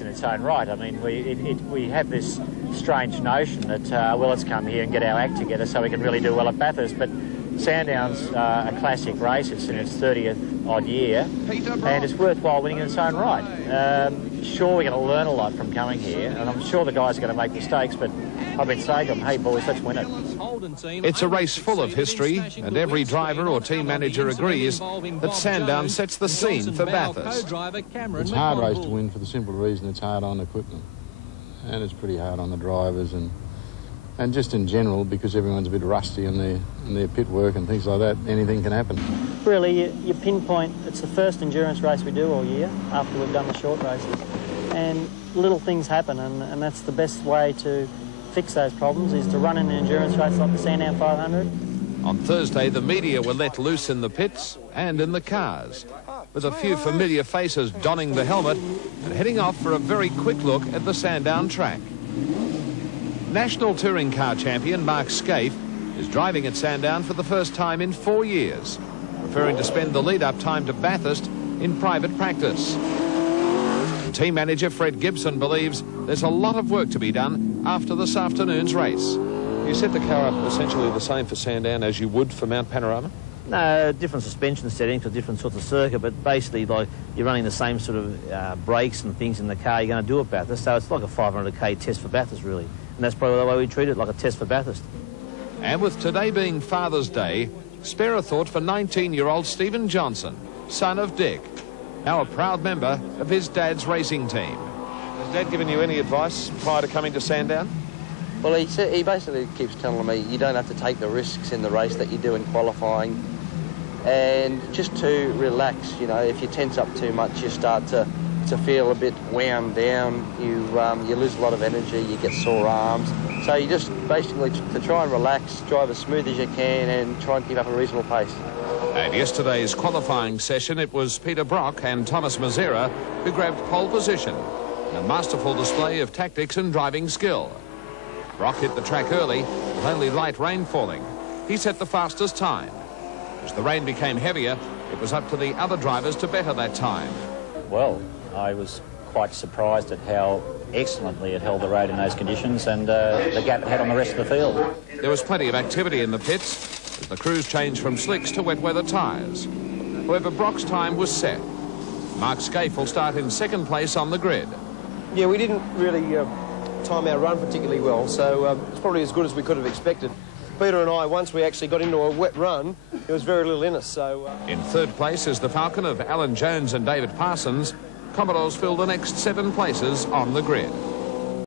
In its own right. I mean, we have this strange notion that, well, let's come here and get our act together so we can really do well at Bathurst, but Sandown's a classic race. It's in its 30th odd year, and it's worthwhile winning in its own right. Sure, we're going to learn a lot from coming here, and I'm sure the guys are going to make mistakes, but I've been saying to them, hey, boys, let's win it. It's a race full of history, and every driver or team manager agrees that Sandown sets the scene for Bathurst. It's a hard race to win for the simple reason it's hard on equipment, and it's pretty hard on the drivers, and just in general, because everyone's a bit rusty in their pit work and things like that, anything can happen. Really, you pinpoint, it's the first endurance race we do all year after we've done the short races, and little things happen, and that's the best way to fix those problems, is to run in an endurance race like the Sandown 500. On Thursday, the media were let loose in the pits and in the cars, with a few familiar faces donning the helmet and heading off for a very quick look at the Sandown track. National Touring Car Champion Mark Scaife is driving at Sandown for the first time in 4 years, preferring to spend the lead-up time to Bathurst in private practice. Team manager Fred Gibson believes there's a lot of work to be done after this afternoon's race. You set the car up essentially the same for Sandown as you would for Mount Panorama? No, different suspension settings for different sorts of circuit, but basically like you're running the same sort of brakes and things in the car you're going to do at Bathurst, so it's like a 500k test for Bathurst really, and that's probably the way we treat it, like a test for Bathurst. And with today being Father's Day, spare a thought for 19-year-old Stephen Johnson, son of Dick, now a proud member of his dad's racing team. Has Dad given you any advice prior to coming to Sandown? Well, he basically keeps telling me you don't have to take the risks in the race that you do in qualifying, and just to relax. You know, if you tense up too much, you start to feel a bit wound down. You lose a lot of energy, you get sore arms. So you just basically, to try and relax, drive as smooth as you can and try and keep up a reasonable pace. At yesterday's qualifying session, it was Peter Brock and Thomas Mazzera who grabbed pole position, a masterful display of tactics and driving skill. Brock hit the track early, with only light rain falling. He set the fastest time. As the rain became heavier, it was up to the other drivers to better that time. Well, I was quite surprised at how excellently it held the road in those conditions, and the gap it had on the rest of the field. There was plenty of activity in the pits as the crews changed from slicks to wet weather tyres. However, Brock's time was set. Mark Scaife will start in second place on the grid. Yeah, we didn't really time our run particularly well, so it's probably as good as we could have expected. Peter and I, once we actually got into a wet run, there was very little in us, so... In third place is the Falcon of Alan Jones and David Parsons. Commodores fill the next 7 places on the grid.